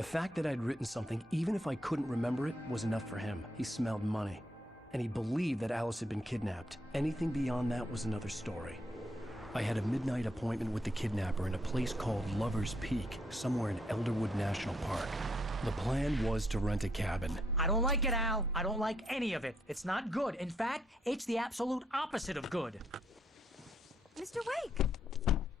The fact that I'd written something, even if I couldn't remember it, was enough for him. He smelled money. And he believed that Alice had been kidnapped. Anything beyond that was another story. I had a midnight appointment with the kidnapper in a place called Lover's Peak, somewhere in Elderwood National Park. The plan was to rent a cabin. I don't like it, Al. I don't like any of it. It's not good. In fact, it's the absolute opposite of good. Mr. Wake!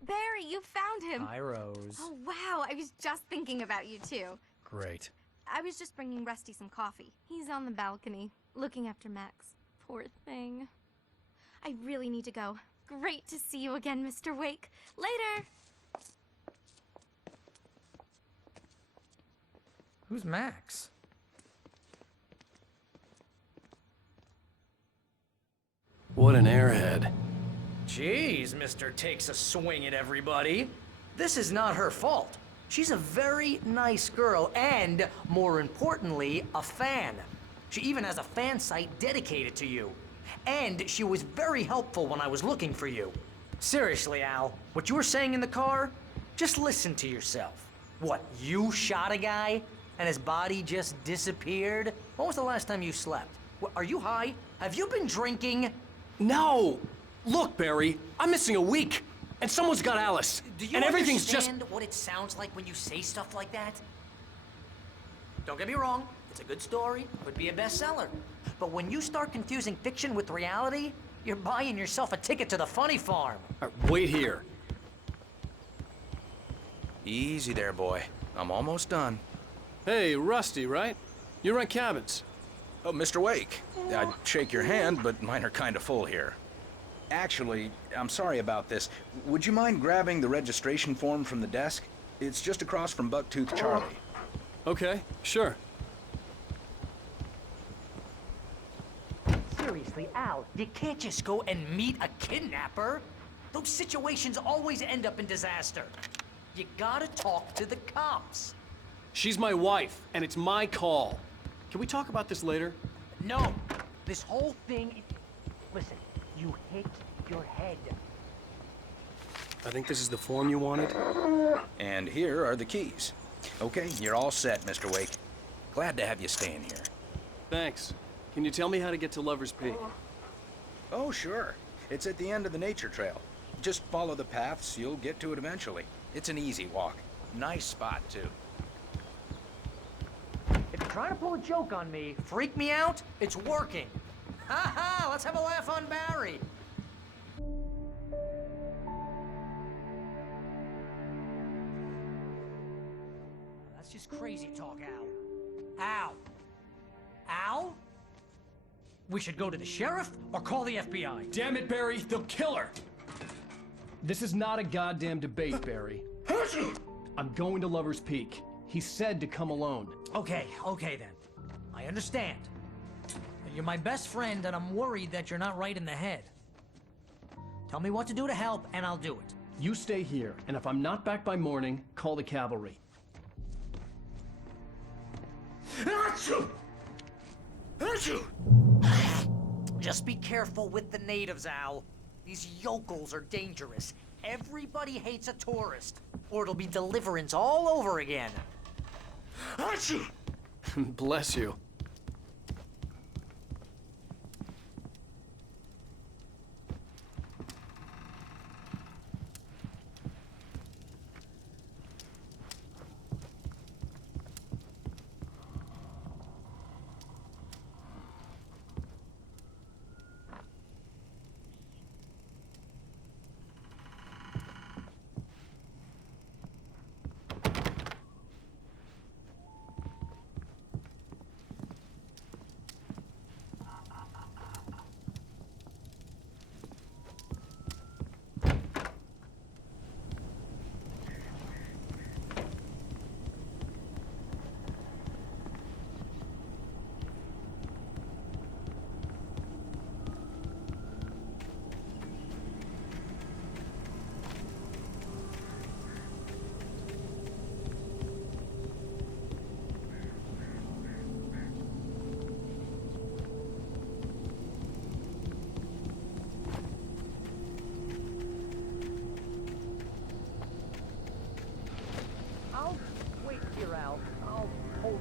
Barry, you found him! Hi, Rose. Oh, wow. I was just thinking about you, too. Great. I was just bringing Rusty some coffee. He's on the balcony, looking after Max. Poor thing. I really need to go. Great to see you again, Mr. Wake. Later! Who's Max? What an airhead. Jeez, Mr. Takes a swing at everybody. This is not her fault. She's a very nice girl and, more importantly, a fan. She even has a fan site dedicated to you. And she was very helpful when I was looking for you. Seriously, Al, what you were saying in the car, just listen to yourself. What, you shot a guy and his body just disappeared? When was the last time you slept? What, are you high? Have you been drinking? No! Look, Barry, I'm missing a week, and someone's got Alice. Do you and everything's understand what it sounds like when you say stuff like that? Don't get me wrong, it's a good story, could be a bestseller. But when you start confusing fiction with reality, you're buying yourself a ticket to the funny farm. Wait here. Easy there, boy. I'm almost done. Hey, Rusty, right? You rent cabins. Oh, Mr. Wake. I'd shake your hand, but mine are kind of full here. Actually, I'm sorry about this. Would you mind grabbing the registration form from the desk? It's just across from Bucktooth Charlie. Okay, sure. Seriously, Al, you can't just go and meet a kidnapper. Those situations always end up in disaster. You gotta talk to the cops. She's my wife, and it's my call. Can we talk about this later? No, this whole thing... Listen, you hit your head. I think this is the form you wanted. And here are the keys. Okay, you're all set, Mr. Wake. Glad to have you staying here. Thanks. Can you tell me how to get to Lover's Peak? Oh, sure. It's at the end of the nature trail. Just follow the paths, you'll get to it eventually. It's an easy walk. Nice spot, too. If you're trying to pull a joke on me, freak me out, it's working. Ha ha, let's have a laugh on Barry. That's just crazy talk, Al. Al? Al? We should go to the sheriff or call the FBI. Damn it, Barry, they'll kill her! This is not a goddamn debate, Barry. I'm going to Lover's Peak. He said to come alone. Okay then. I understand. You're my best friend, and I'm worried that you're not right in the head. Tell me what to do to help, and I'll do it. You stay here, and if I'm not back by morning, call the cavalry. Achoo! Achoo! Just be careful with the natives, Al. These yokels are dangerous. Everybody hates a tourist, or it'll be Deliverance all over again. Achoo! Bless you.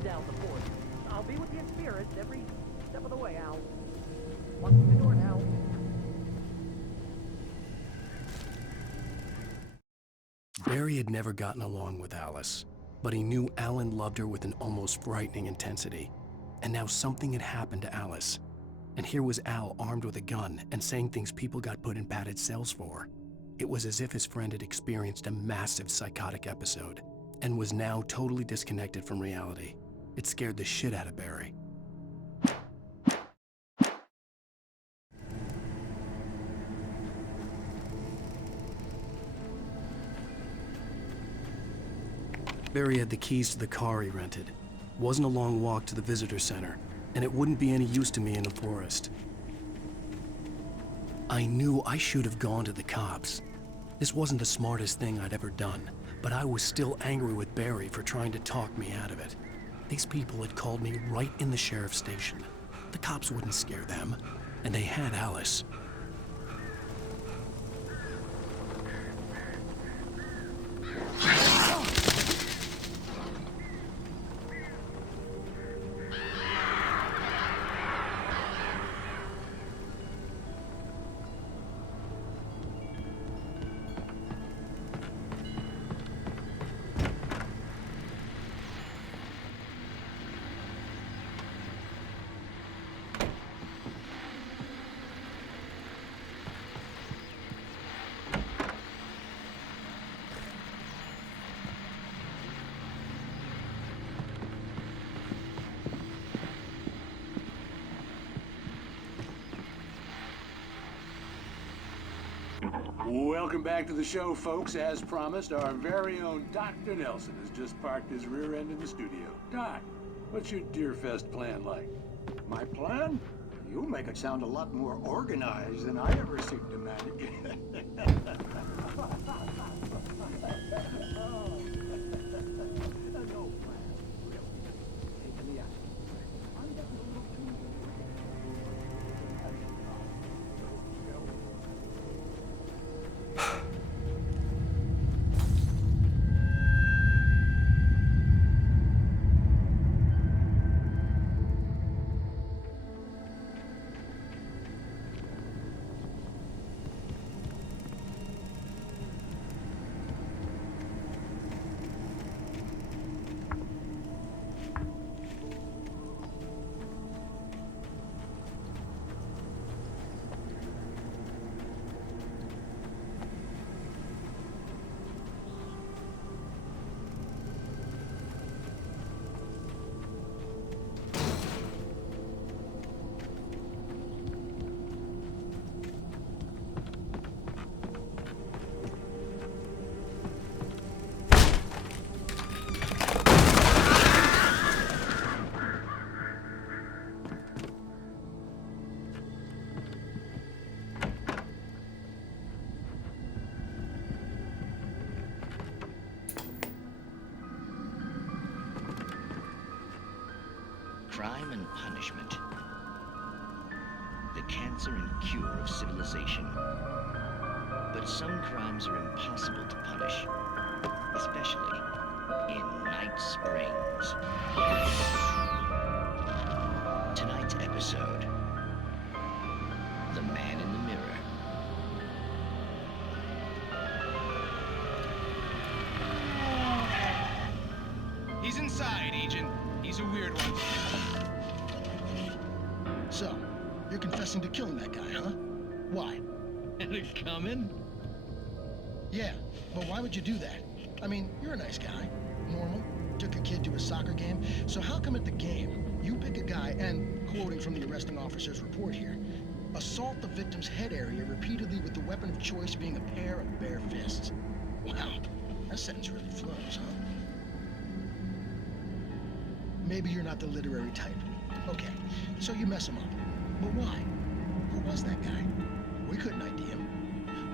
doubt the force. I'll be with you in spirit every step of the way, Al. Walking the door now. Barry had never gotten along with Alice, but he knew Alan loved her with an almost frightening intensity. And now something had happened to Alice. And here was Al armed with a gun and saying things people got put in padded cells for. It was as if his friend had experienced a massive psychotic episode and was now totally disconnected from reality. It scared the shit out of Barry. Barry had the keys to the car he rented. Wasn't a long walk to the visitor center, and it wouldn't be any use to me in the forest. I knew I should have gone to the cops. This wasn't the smartest thing I'd ever done, but I was still angry with Barry for trying to talk me out of it. These people had called me right in the sheriff's station. The cops wouldn't scare them, and they had Alice. Welcome back to the show, folks. As promised, our very own Dr. Nelson has just parked his rear end in the studio. Doc, what's your Deerfest plan like? My plan? You make it sound a lot more organized than I ever seem to manage. No plan, really. Taking the action. I'm getting a little too Crime and punishment. The cancer and cure of civilization. But some crimes are impossible to punish, especially in Night Springs. Tonight's episode, The Man in the Mirror. He's inside, Agent. He's a weird one. So, you're confessing to killing that guy, huh? Why? And it coming? Yeah, but why would you do that? I mean, you're a nice guy. Normal. Took a kid to a soccer game. So how come at the game, you pick a guy and, quoting from the arresting officer's report here, assault the victim's head area repeatedly with the weapon of choice being a pair of bare fists? Wow, that sentence really flows, huh? Maybe you're not the literary type. Okay, so you mess him up. But why? Who was that guy? We couldn't ID him.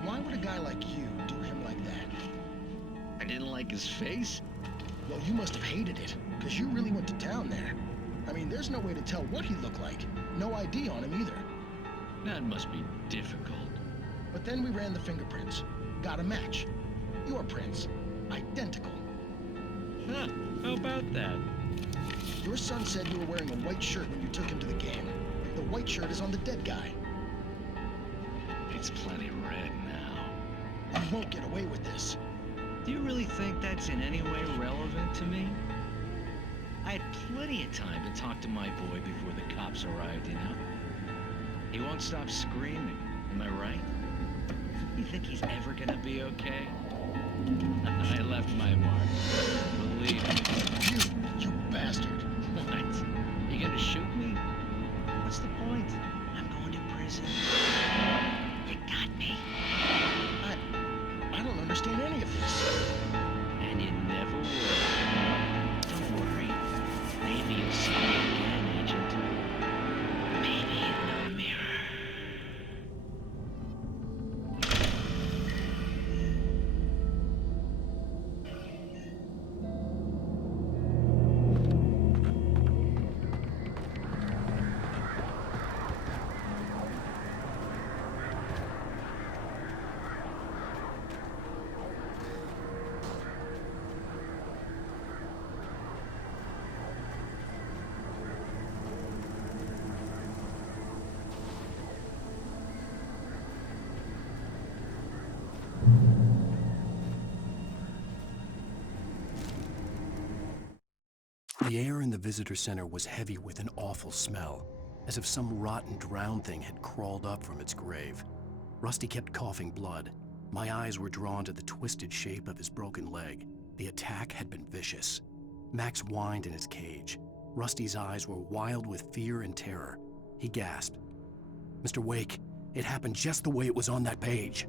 Why would a guy like you do him like that? I didn't like his face? Well, you must have hated it, because you really went to town there. I mean, there's no way to tell what he looked like. No ID on him either. That must be difficult. But then we ran the fingerprints. Got a match. Your prints. Identical. Huh, how about that? Your son said you were wearing a white shirt when you took him to the game. The white shirt is on the dead guy. It's plenty red now. You won't get away with this. Do you really think that's in any way relevant to me? I had plenty of time to talk to my boy before the cops arrived, you know? He won't stop screaming, am I right? You think he's ever gonna be okay? I left my mark. Believe me. You bastard. What? You gonna shoot me? What's the point? I'm going to prison. You got me. I don't understand any of this. And you never will. Don't worry. Maybe you'll see me again, Agent. Maybe in the mirror. The air in the visitor center was heavy with an awful smell, as if some rotten drowned thing had crawled up from its grave. Rusty kept coughing blood. My eyes were drawn to the twisted shape of his broken leg. The attack had been vicious. Max whined in his cage. Rusty's eyes were wild with fear and terror. He gasped. "Mr. Wake, it happened just the way it was on that page."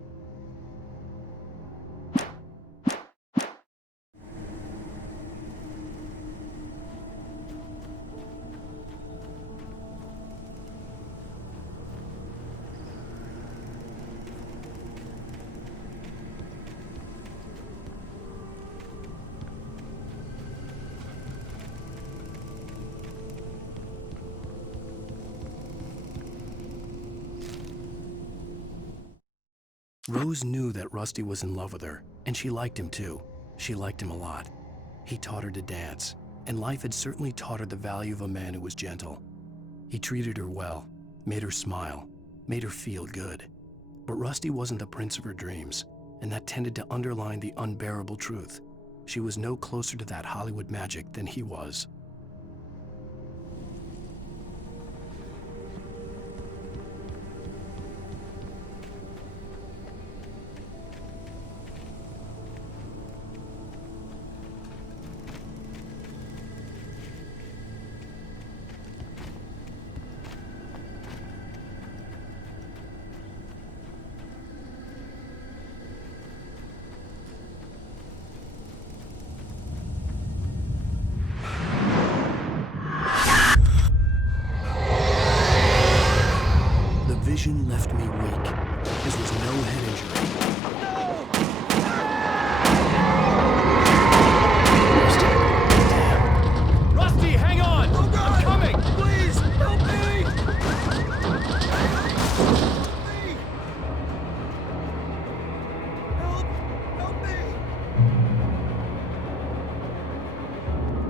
Rose knew that Rusty was in love with her, and she liked him too. She liked him a lot. He taught her to dance, and life had certainly taught her the value of a man who was gentle. He treated her well, made her smile, made her feel good. But Rusty wasn't the prince of her dreams, and that tended to underline the unbearable truth. She was no closer to that Hollywood magic than he was. Vision left me weak. This was no head injury. Rusty, damn. Rusty, hang on! Oh God! I'm coming! Please, help me! Help me!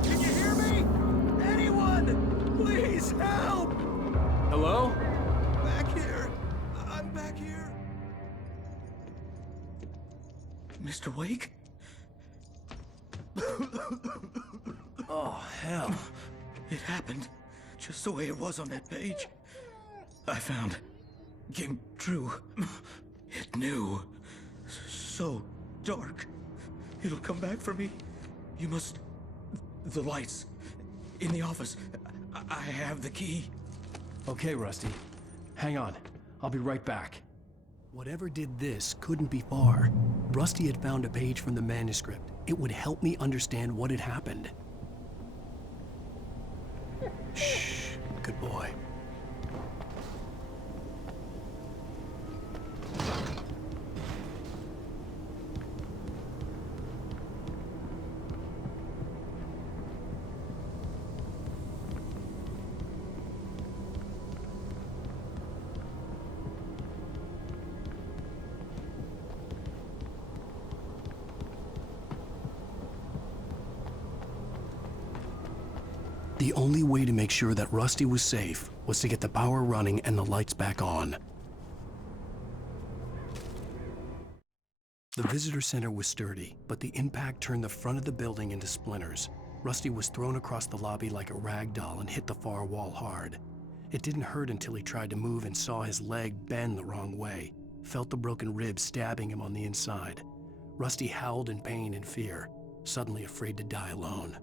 Can you hear me? Anyone? Please, help! Hello? Back here. I'm back here. Mr. Wake? Oh, hell. It happened just the way it was on that page. I found came true. It knew. So dark. It'll come back for me. You must... The lights. In the office. I have the key. Okay, Rusty. Hang on. I'll be right back. Whatever did this couldn't be far. Rusty had found a page from the manuscript. It would help me understand what had happened. Shh. Good boy. The only way to make sure that Rusty was safe was to get the power running and the lights back on. The visitor center was sturdy, but the impact turned the front of the building into splinters. Rusty was thrown across the lobby like a rag doll and hit the far wall hard. It didn't hurt until he tried to move and saw his leg bend the wrong way, felt the broken rib stabbing him on the inside. Rusty howled in pain and fear, suddenly afraid to die alone.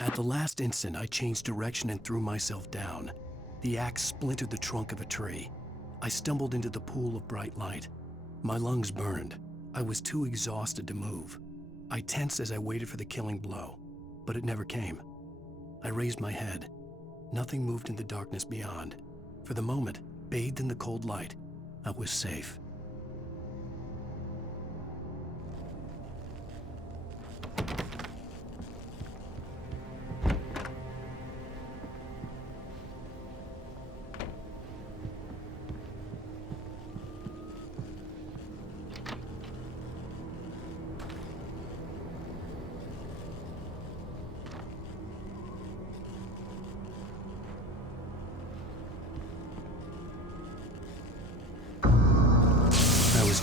At the last instant, I changed direction and threw myself down. The axe splintered the trunk of a tree. I stumbled into the pool of bright light. My lungs burned. I was too exhausted to move. I tensed as I waited for the killing blow, but it never came. I raised my head. Nothing moved in the darkness beyond. For the moment, bathed in the cold light, I was safe.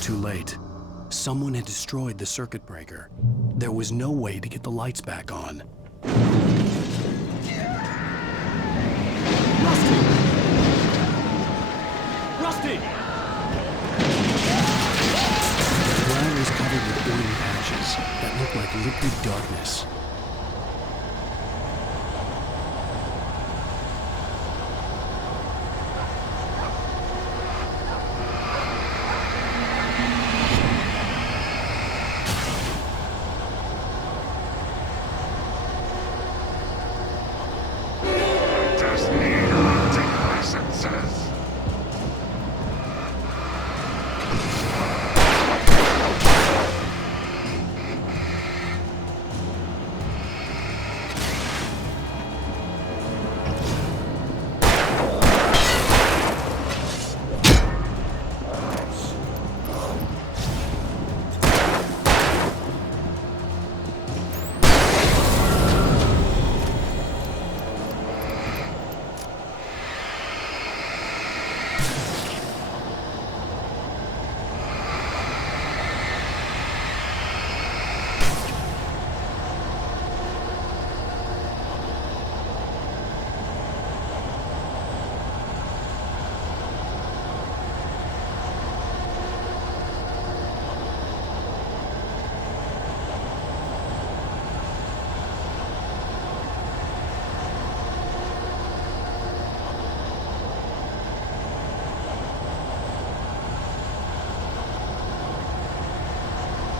Too late. Someone had destroyed the circuit breaker. There was no way to get the lights back on. Rusty! Rusty! The ground was covered with oily patches that looked like liquid darkness.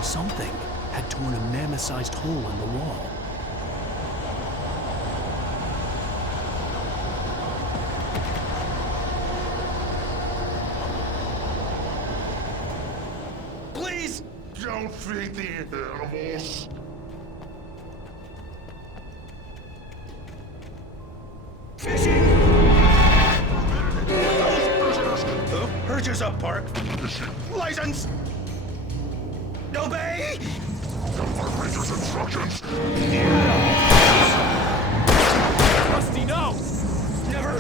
Something had torn a mammoth-sized hole in the wall. Please! Don't feed the animals! Fishing! Purchase up, Park. License! Obey! Don't Ranger's instructions! Rusty, no! Never!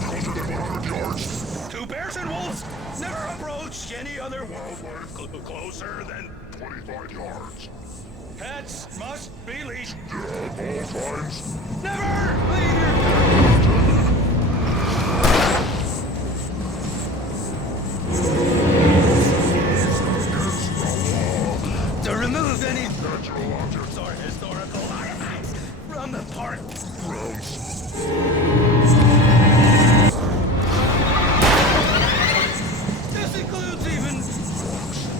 Closer than 100 yards! 2 bears and wolves! Never approach any other wildlife closer than 25 yards! Pets must be leashed. All times. Never leave your... To remove any Natural objects. or historical artifacts from the park. Grounds. This includes even...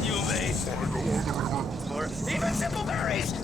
You may... Find along the river. Or even simple berries.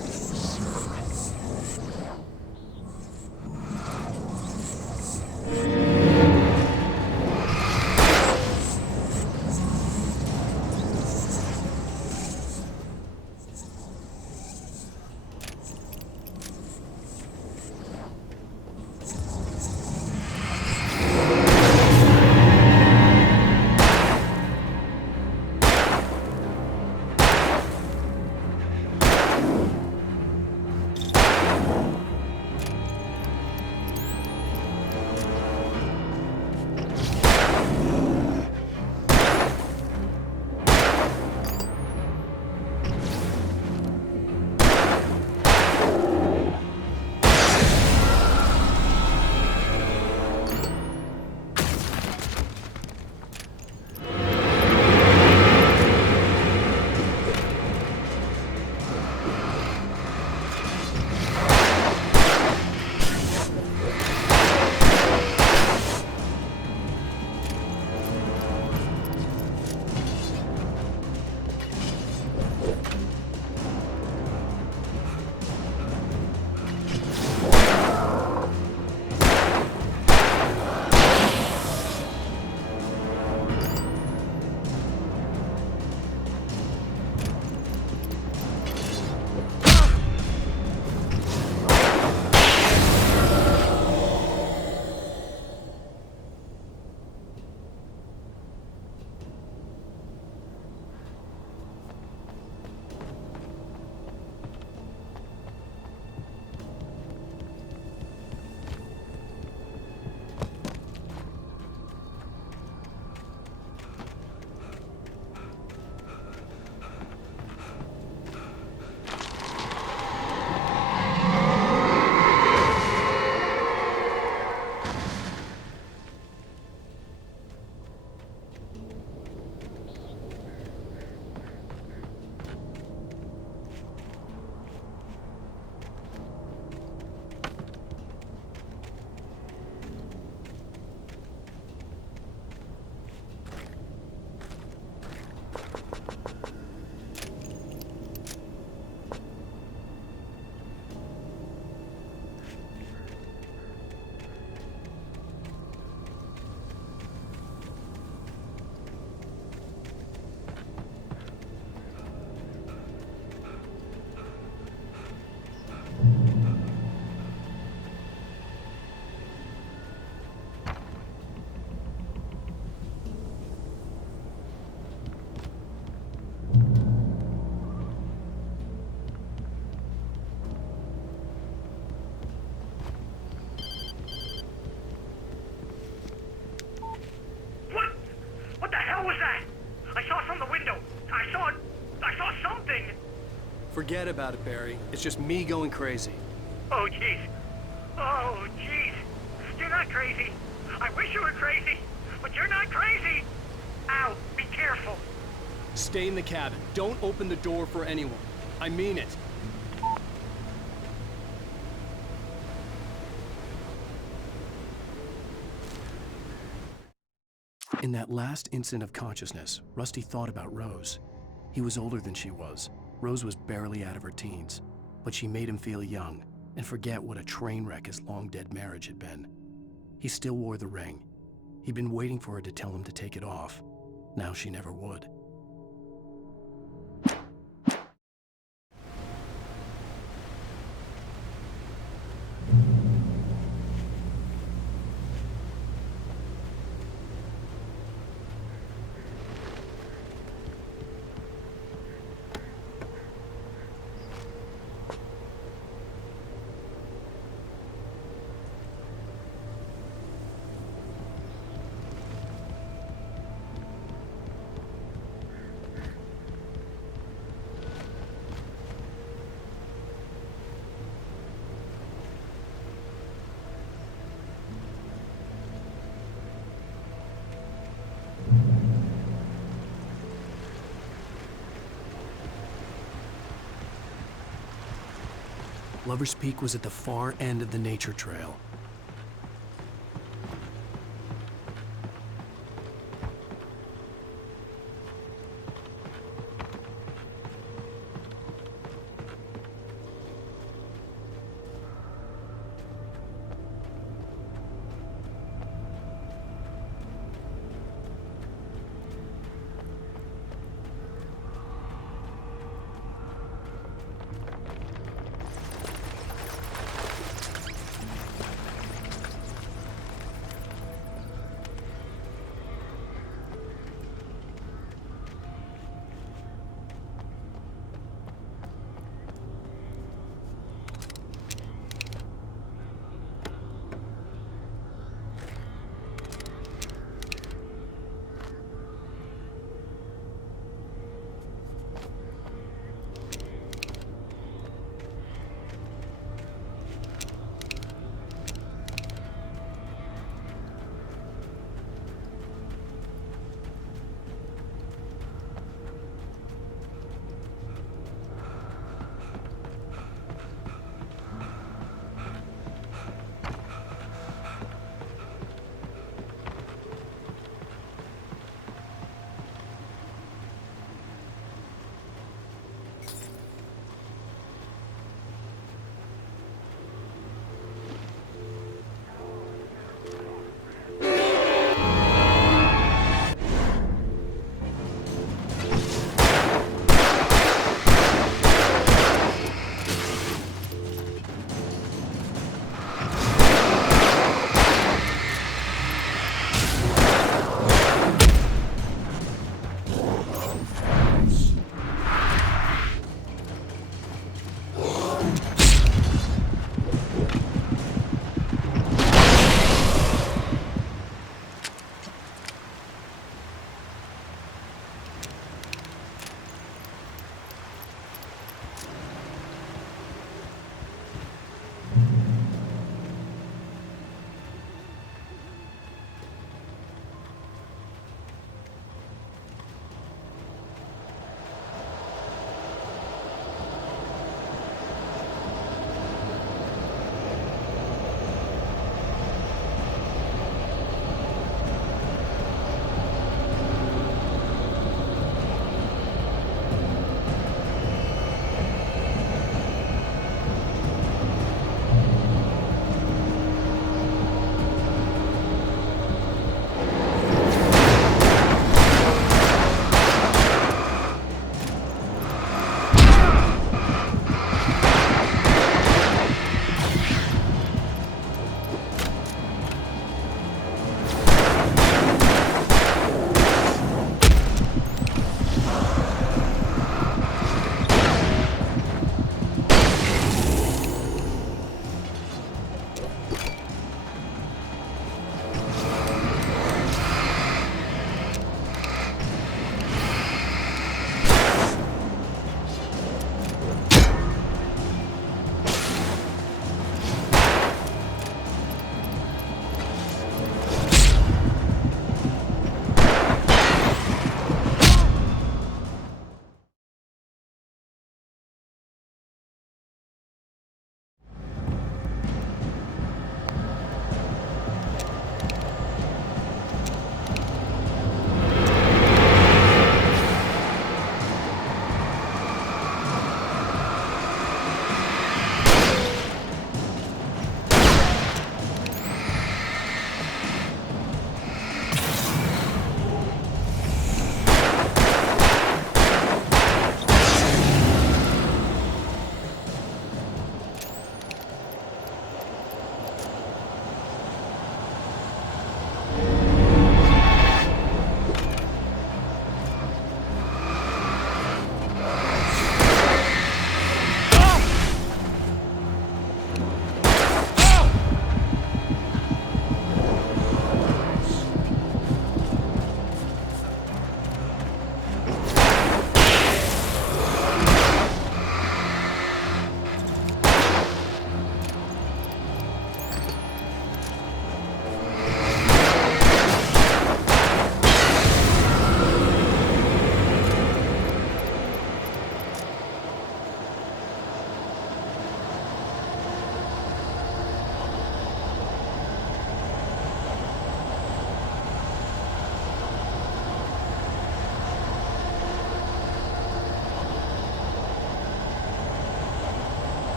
Forget about it, Barry. It's just me going crazy. Oh, jeez. Oh, jeez. You're not crazy. I wish you were crazy, but you're not crazy. Ow, be careful. Stay in the cabin. Don't open the door for anyone. I mean it. In that last instant of consciousness, Rusty thought about Rose. He was older than she was. Rose was barely out of her teens, but she made him feel young and forget what a train wreck his long-dead marriage had been. He still wore the ring. He'd been waiting for her to tell him to take it off. Now she never would. Lover's Peak was at the far end of the nature trail.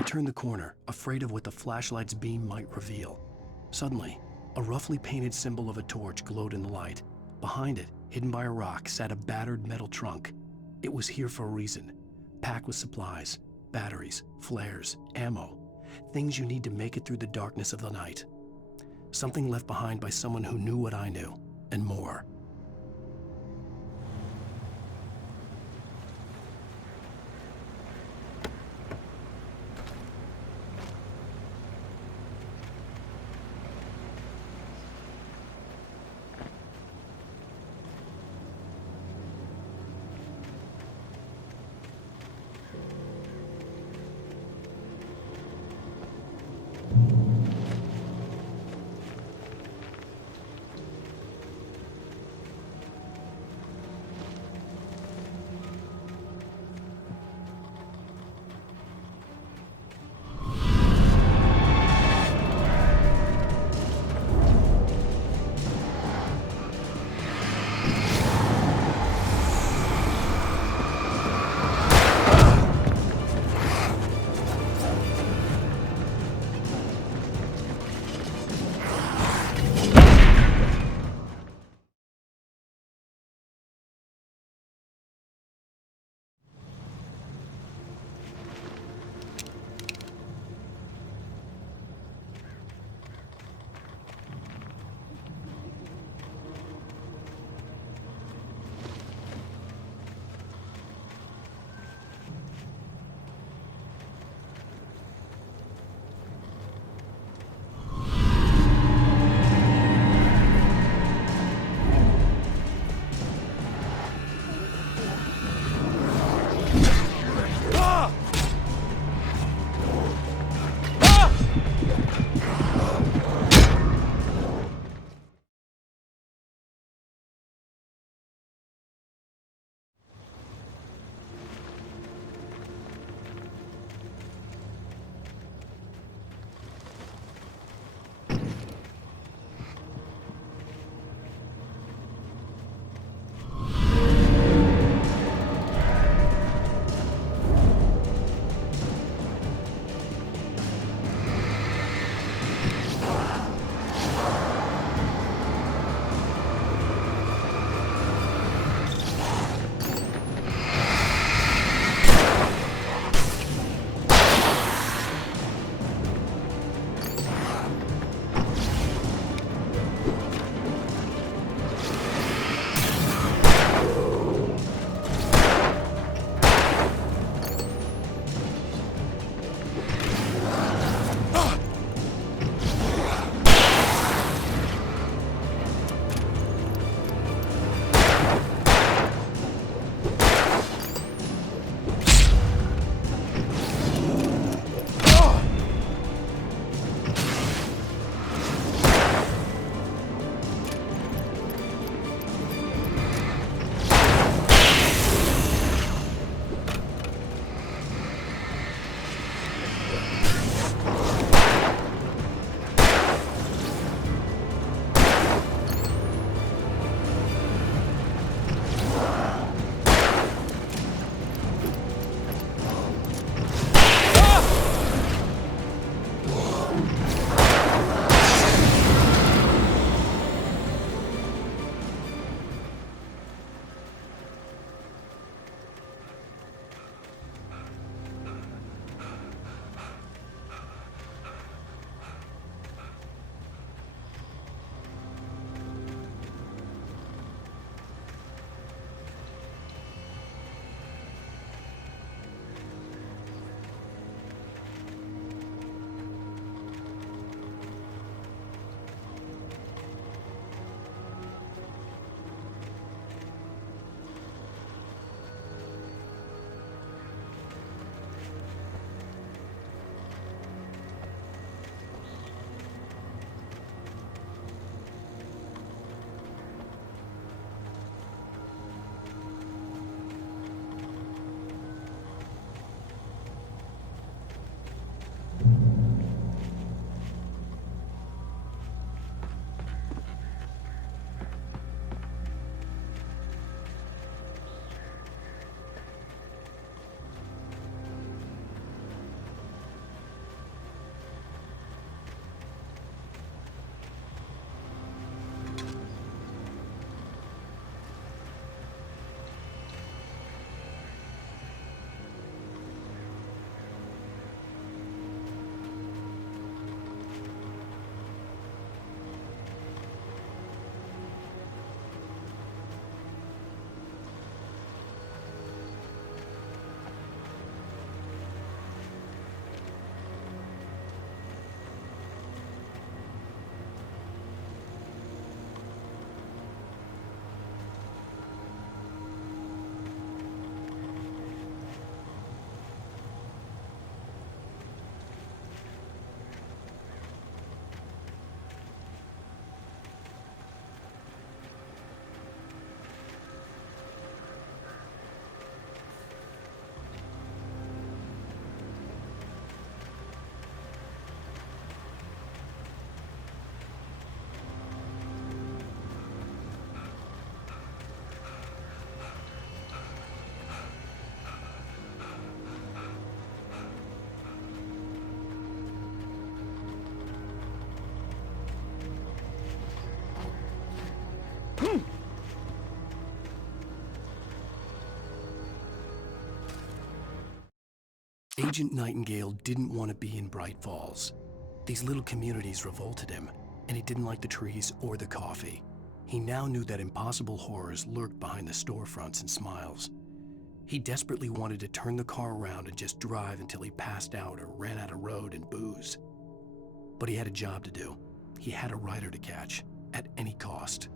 I turned the corner, afraid of what the flashlight's beam might reveal. Suddenly, a roughly painted symbol of a torch glowed in the light. Behind it, hidden by a rock, sat a battered metal trunk. It was here for a reason, packed with supplies, batteries, flares, ammo, things you need to make it through the darkness of the night. Something left behind by someone who knew what I knew, and more. Agent Nightingale didn't want to be in Bright Falls. These little communities revolted him, and he didn't like the trees or the coffee. He now knew that impossible horrors lurked behind the storefronts and smiles. He desperately wanted to turn the car around and just drive until he passed out or ran out of road and booze. But he had a job to do. He had a rider to catch, at any cost.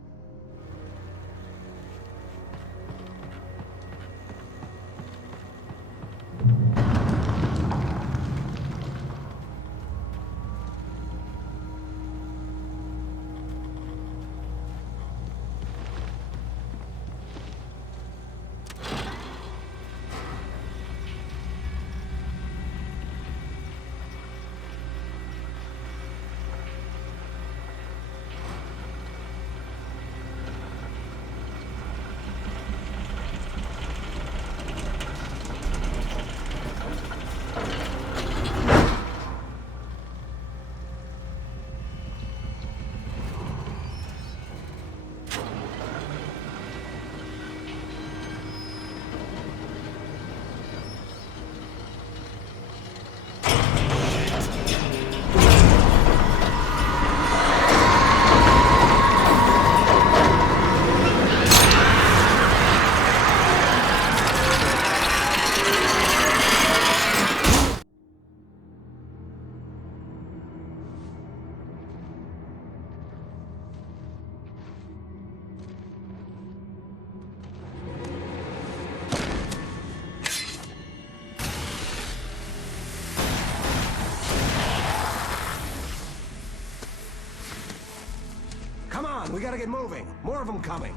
We gotta get moving. More of them coming.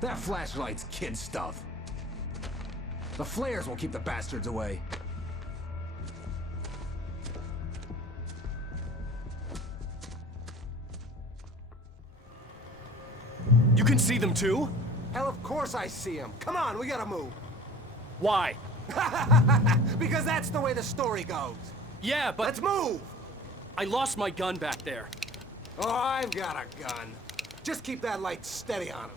That flashlight's kid stuff. The flares will keep the bastards away. You can see them too? Hell, of course I see them. Come on, we gotta move. Why? Because that's the way the story goes. Yeah, but... Let's move! I lost my gun back there. Oh, I've got a gun. Just keep that light steady on him.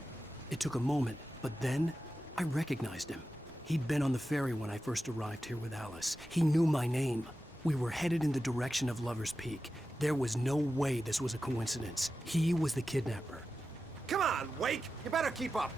It took a moment, but then I recognized him. He'd been on the ferry when I first arrived here with Alice. He knew my name. We were headed in the direction of Lover's Peak. There was no way this was a coincidence. He was the kidnapper. Come on, Wake! You better keep up.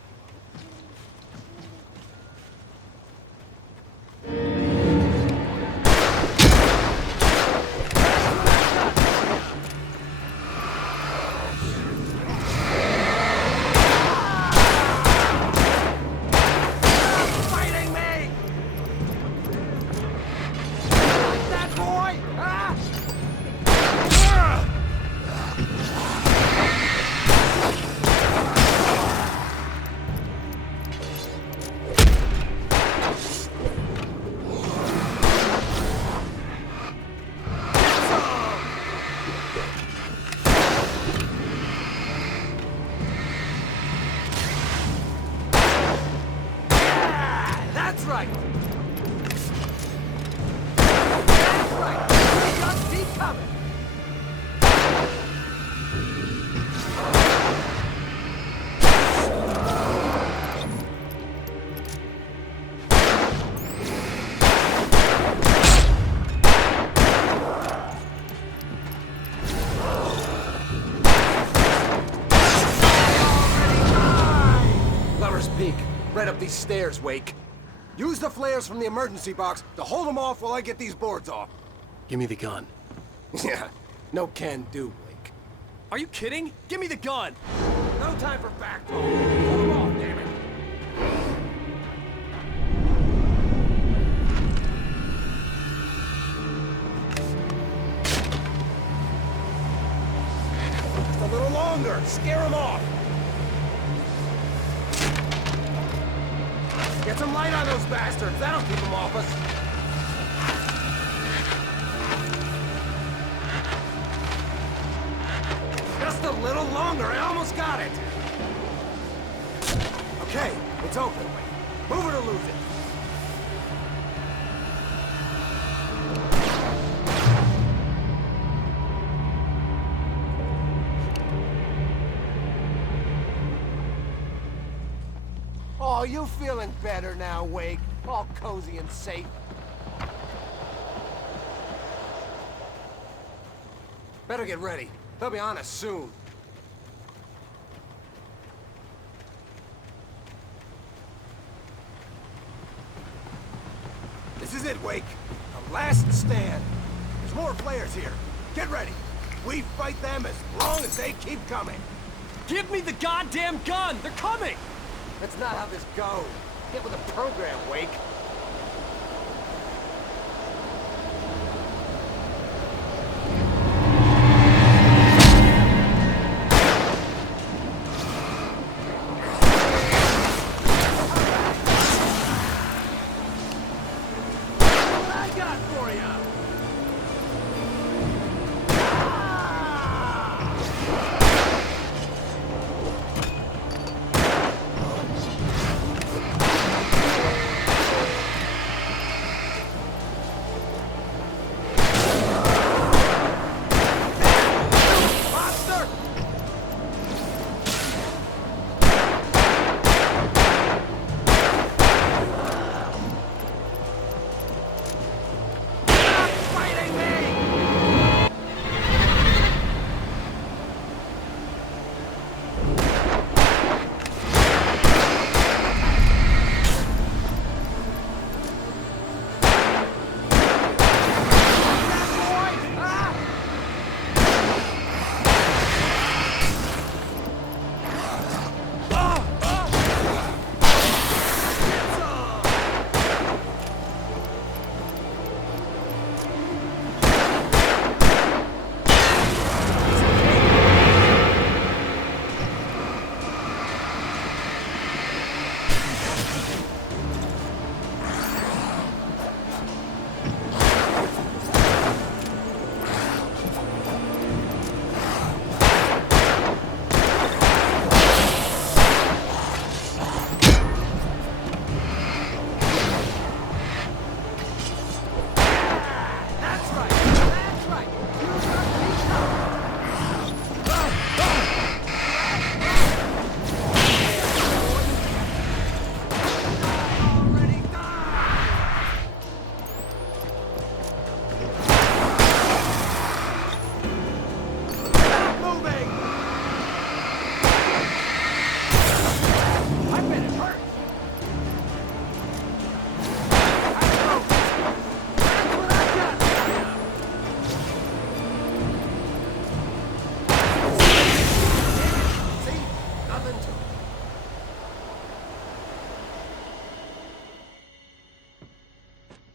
Right up these stairs, Wake. Use the flares from the emergency box to hold them off while I get these boards off. Give me the gun. Yeah, no can do, Wake. Are you kidding? Give me the gun! No time for back talk. Hold them off, damn it. Just a little longer. Scare them off. Get some light on those bastards. That'll keep them off us. Just a little longer. I almost got it. Okay, it's open. Move it or lose it. Oh, you feeling better now, Wake? All cozy and safe. Better get ready. They'll be on us soon. This is it, Wake. The last stand. There's more flares here. Get ready. We fight them as long as they keep coming. Give me the goddamn gun! They're coming! That's not how this goes. Get with the program, Wake. What I got for ya?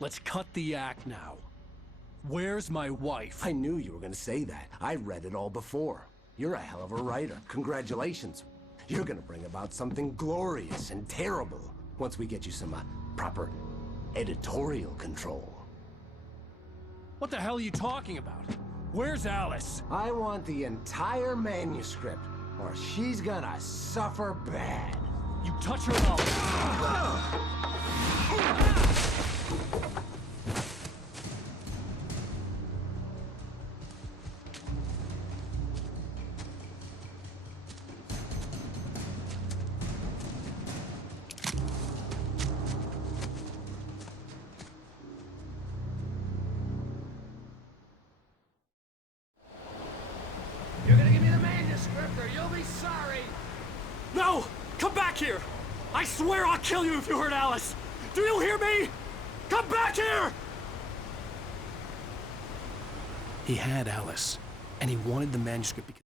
Let's cut the act now. Where's my wife? I knew you were gonna say that. I read it all before. You're a hell of a writer. Congratulations. You're gonna bring about something glorious and terrible once we get you some proper editorial control. What the hell are you talking about? Where's Alice? I want the entire manuscript, or she's gonna suffer bad. You touch her mouth. You're gonna give me the manuscript, or you'll be sorry. No! Come back here! I swear I'll kill you if you hurt Alice! Do you hear me? Come back here! He had Alice, and he wanted the manuscript because